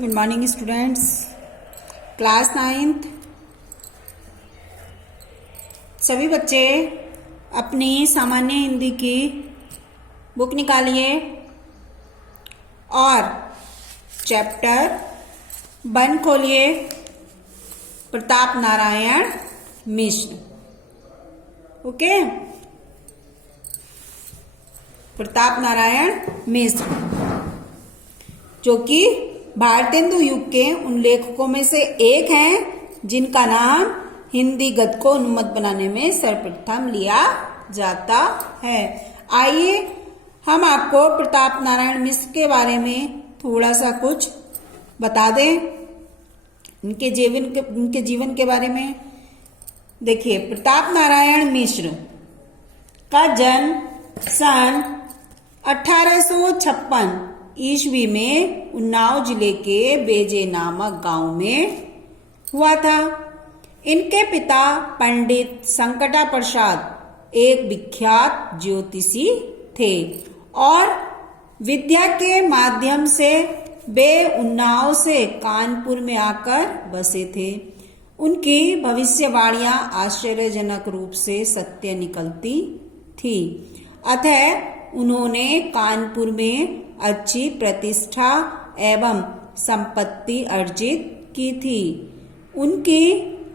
Good morning students. Class 9th सभी बच्चे अपनी सामान्य हिंदी की बुक निकालिए और चैप्टर 1 खोलिए। प्रताप नारायण मिश्र। ओके, प्रताप नारायण मिश्र जो कि भारतेंदु युग के उन लेखकों में से एक हैं जिनका नाम हिंदी गद्य को उन्मत्त बनाने में सर्वप्रथम लिया जाता है। आइए हम आपको प्रताप नारायण मिश्र के बारे में थोड़ा सा कुछ बता दें, इनके जीवन के बारे में। देखिए, प्रताप नारायण मिश्र का जन्म सन 1856 ईस्वी में उन्नाव जिले के बेजे नामक गांव में हुआ था। इनके पिता पंडित संकटा प्रसाद एक विख्यात ज्योतिषी थे और विद्या के माध्यम से वे उन्नाव से कानपुर में आकर बसे थे। उनकी भविष्यवाणियां आश्चर्यजनक रूप से सत्य निकलती थी, अतः उन्होंने कानपुर में अच्छी प्रतिष्ठा एवं संपत्ति अर्जित की थी। उनकी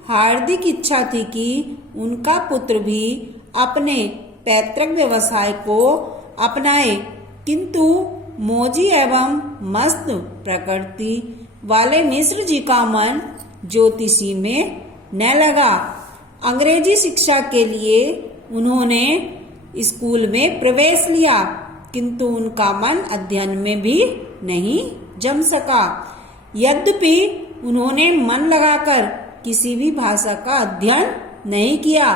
हार्दिक इच्छा थी कि उनका पुत्र भी अपने पैतृक व्यवसाय को अपनाए, किंतु मोजी एवं मस्त प्रकृति वाले मिश्र जी का मन ज्योतिषी में न लगा। अंग्रेजी शिक्षा के लिए उन्होंने स्कूल में प्रवेश लिया, किंतु उनका मन अध्ययन में भी नहीं जम सका। यद्यपि उन्होंने मन लगाकर किसी भी भाषा का अध्ययन नहीं किया,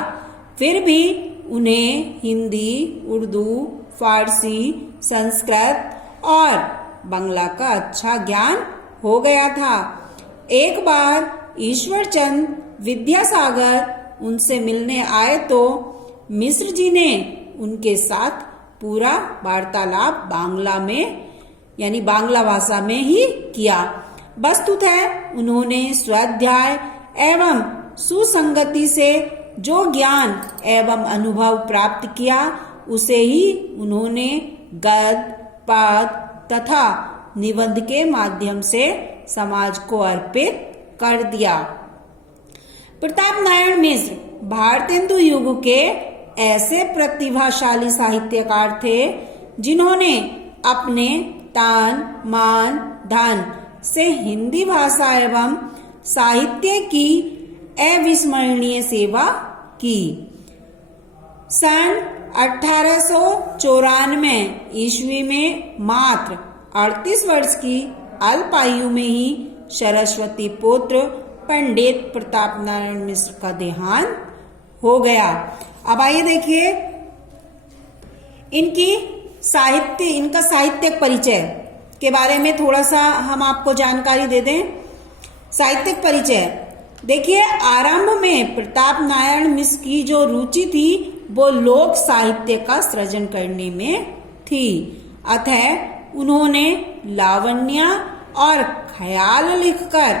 फिर भी उन्हें हिंदी, उर्दू, फारसी, संस्कृत और बांग्ला का अच्छा ज्ञान हो गया था। एक बार ईश्वरचंद विद्यासागर उनसे मिलने आए तो मिश्र जी ने उनके साथ पूरा वार्तालाप बांग्ला में यानी बांग्ला भाषा में ही किया। वस्तुतः उन्होंने स्वाध्याय एवं सुसंगति से जो ज्ञान एवं अनुभव प्राप्त किया, उसे ही उन्होंने गद्य, पद तथा निबंध के माध्यम से समाज को अर्पित कर दिया। प्रताप नारायण मिश्र भारतेंदु युग के ऐसे प्रतिभाशाली साहित्यकार थे जिन्होंने अपने तन, मन, धन से हिंदी भाषा एवं साहित्य की अविस्मरणीय सेवा की। सन 1894 ईस्वी में मात्र 38 वर्ष की अल्प आयु में ही सरस्वती पुत्र पंडित प्रताप नारायण मिश्र का देहांत हो गया। अब आइए देखिए इनका साहित्यिक परिचय के बारे में थोड़ा सा हम आपको जानकारी दे दें। साहित्यिक परिचय देखिए, आरंभ में प्रताप नारायण मिश्र की जो रुचि थी वो लोक साहित्य का सृजन करने में थी, अतः उन्होंने लावण्य और ख्याल लिखकर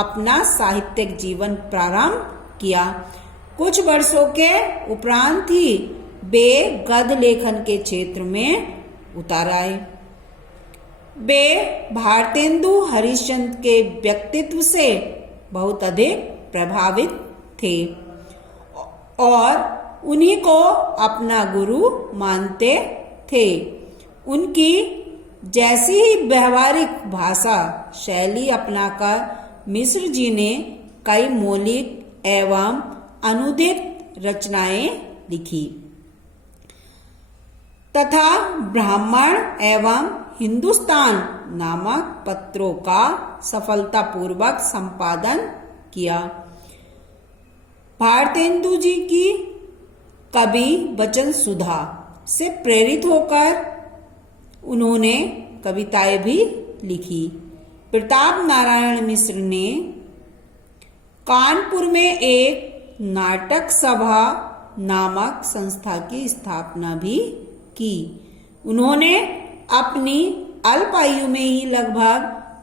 अपना साहित्यिक जीवन प्रारंभ किया। कुछ वर्षों के उपरांत ही वे गद्य लेखन के क्षेत्र में उतर आए। वे भारतेंदु हरिश्चंद्र के व्यक्तित्व से बहुत अधिक प्रभावित थे और उन्हीं को अपना गुरु मानते थे। उनकी जैसी ही व्यवहारिक भाषा शैली अपनाकर मिश्र जी ने कई मौलिक एवं अनुदित रचनाएं लिखी तथा ब्राह्मण एवं हिंदुस्तान नामक पत्रों का सफलतापूर्वक संपादन किया। भारतेंदु जी की कवि वचन सुधा से प्रेरित होकर उन्होंने कविताएं भी लिखी। प्रताप नारायण मिश्र ने कानपुर में एक नाटक सभा नामक संस्था की स्थापना भी की। उन्होंने अपनी अल्प आयु में ही लगभग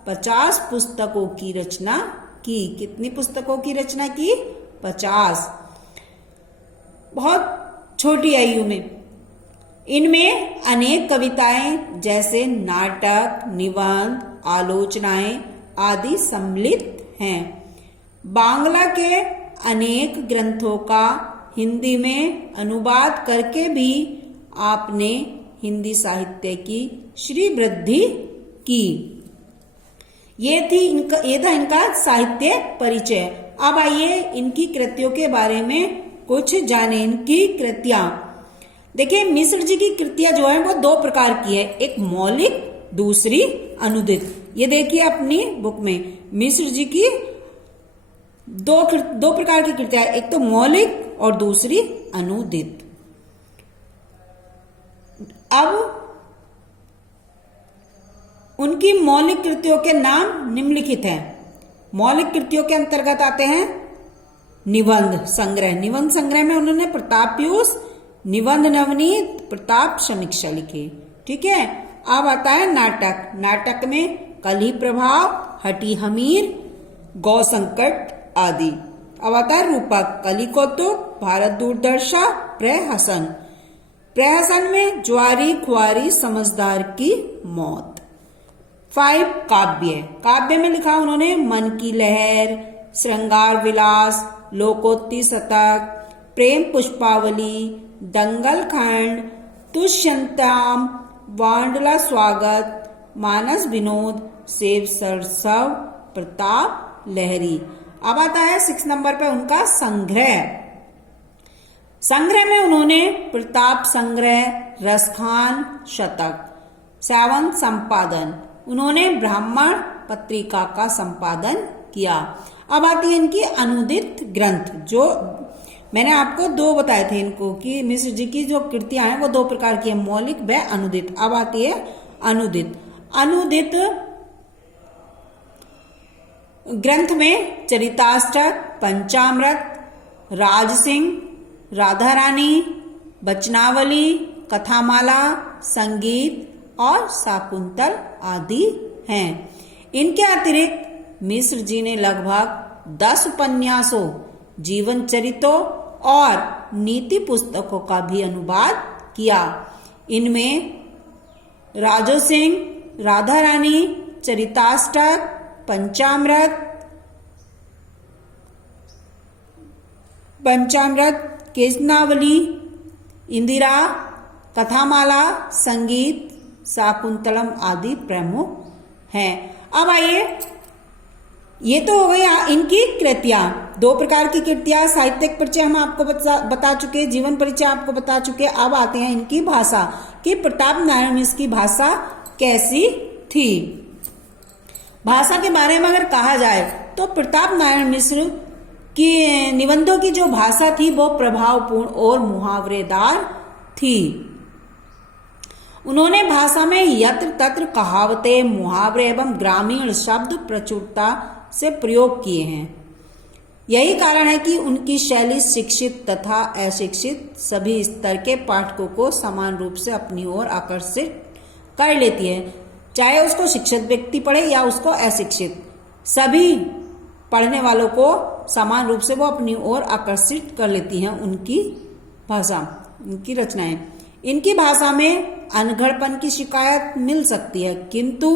50 पुस्तकों की रचना की। कितनी पुस्तकों की रचना की? 50। बहुत छोटी आयु में। इनमें अनेक कविताएं जैसे नाटक, निबंध, आलोचनाएं आदि सम्मिलित हैं। बांग्ला के अनेक ग्रंथों का हिंदी में अनुवाद करके भी आपने हिंदी साहित्य की श्रीवृद्धि की। ये था इनका साहित्य परिचय। अब आइए इनकी कृतियों के बारे में कुछ जाने। इनकी कृतियां देखिए, मिश्र जी की कृतियां जो है वो दो प्रकार की है, एक मौलिक, दूसरी अनुदित। ये देखिए अपनी बुक में मिश्र जी की दो प्रकार की कृतियां, एक तो मौलिक और दूसरी अनुदित। अब उनकी मौलिक कृतियों के नाम निम्नलिखित हैं। मौलिक कृतियों के अंतर्गत आते हैं निबंध संग्रह। निबंध संग्रह में उन्होंने प्रताप पीयूष, निबंध नवनीत, प्रताप समीक्षा लिखी। ठीक है। अब आता है नाटक। नाटक में कली प्रभाव, हठी हमीर, गौ संकट आदि। अब आता है रूपक। कली कौतुक, भारत दुर्दशा, प्रहसन। प्रहसन में ज्वारी खुआरी समझदार की मौत। 5 काव्य। काव्य में लिखा उन्होंने मन की लहर, श्रृंगार विलास, लोकोक्ति शतक, प्रेम पुष्पावली, दंगल खंड, तुष्यंताम, वांडला स्वागत, मानस विनोद, सेव सरसव, प्रताप लहरी। अब आता है 6 नंबर पे उनका संग्रह। संग्रह में उन्होंने प्रताप संग्रह, रसखान शतक। 7 संपादन। उन्होंने ब्राह्मण पत्रिका का संपादन किया। अब आती है इनकी अनुदित ग्रंथ, जो मैंने आपको 2 बताए थे इनको कि मिश्र जी की जो कृतियां हैं वो 2 प्रकार की है, मौलिक व अनुदित। अब आती है अनुदित। अनुदित ग्रंथ में चरिताष्टक, पंचामृत, राजसिंह, राधा रानी, वचनावली, कथामाला, संगीत और शाकुंतल आदि हैं। इनके अतिरिक्त मिश्र जी ने लगभग 10 उपन्यासों, जीवन चरितों और नीति पुस्तकों का भी अनुवाद किया। इनमें राजो सिंह, राधा रानी, चरिताष्टक, पंचामृत, केशनावली, इंदिरा, कथामाला, संगीत, शाकुंतलम आदि प्रमुख हैं। अब आइए, ये तो हो गई इनकी कृतियां। 2 प्रकार की कृतियां, साहित्यिक परिचय हम आपको बता चुके, जीवन परिचय आपको बता चुके। अब आते हैं इनकी भाषा कि प्रताप नारायण मिश्र की भाषा कैसी थी। भाषा के बारे में अगर कहा जाए तो प्रताप नारायण मिश्र की निबंधों की जो भाषा थी वो प्रभावपूर्ण और मुहावरेदार थी। उन्होंने भाषा में यत्र तत्र कहावतें, मुहावरे एवं ग्रामीण शब्द प्रचुरता से प्रयोग किए हैं। यही कारण है कि उनकी शैली शिक्षित तथा अशिक्षित सभी स्तर के पाठकों को समान रूप से अपनी ओर आकर्षित कर लेती है। चाहे उसको शिक्षित व्यक्ति पढ़े या उसको अशिक्षित, सभी पढ़ने वालों को समान रूप से वो अपनी ओर आकर्षित कर लेती हैं उनकी भाषा, उनकी रचनाएं। इनकी भाषा में अनगढ़पन की शिकायत मिल सकती है, किंतु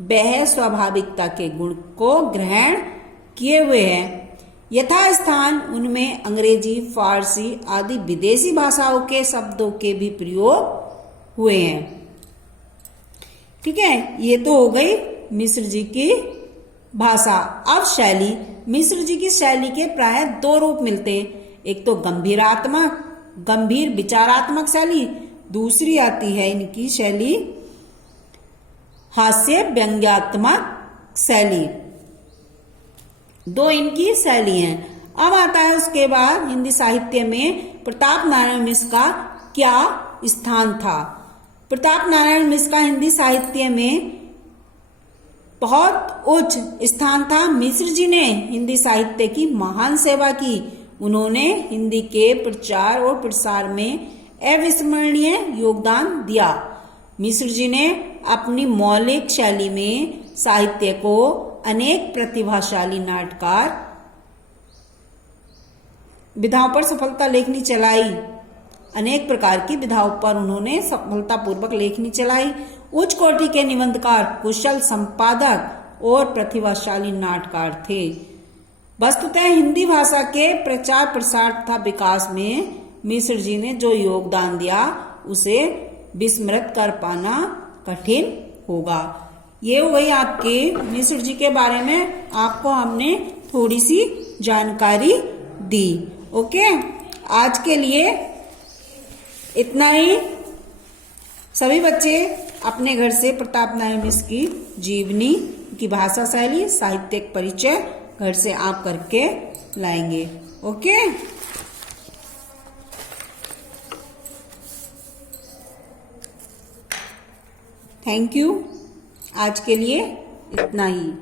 वह स्वाभाविकता के गुण को ग्रहण किए हुए है। यथास्थान उनमें अंग्रेजी, फारसी आदि विदेशी भाषाओं के शब्दों के भी प्रयोग हुए हैं। ठीक है, ये तो हो गई मिश्र जी की भाषा। अब शैली। मिश्र जी की शैली के प्राय 2 रूप मिलते हैं। एक तो गंभीर विचारात्मक शैली, दूसरी आती है इनकी शैली हास्य व्यंग्यात्मक शैली। 2 इनकी शैली हैं। अब आता है उसके बाद हिंदी साहित्य में प्रताप नारायण मिश्र का क्या स्थान था। प्रताप नारायण मिश्र का हिंदी साहित्य में बहुत उच्च स्थान था। मिश्र जी ने हिंदी साहित्य की महान सेवा की। उन्होंने हिंदी के प्रचार और प्रसार में अविस्मरणीय योगदान दिया। मिश्र जी ने अपनी मौलिक शैली में साहित्य को अनेक प्रतिभाशाली नाटककार विधाओं पर सफलता लेखनी चलाई। अनेक प्रकार की विधाओं पर उन्होंने सफलतापूर्वक लेखनी चलाई। उच्च कोटि के निबंधकार, कुशल संपादक और प्रतिभाशाली नाटककार थे। वस्तुतः हिंदी भाषा के प्रचार प्रसार तथा विकास में मिश्र जी ने जो योगदान दिया उसे विस्मृत कर पाना कठिन होगा। ये वही आपके मिश्र जी के बारे में आपको हमने थोड़ी सी जानकारी दी। ओके, आज के लिए इतना ही। सभी बच्चे अपने घर से प्रताप नारायण मिश्र की जीवनी की भाषा शैली, साहित्यिक परिचय घर से आप करके लाएंगे। Okay, thank you. आज के लिए इतना ही।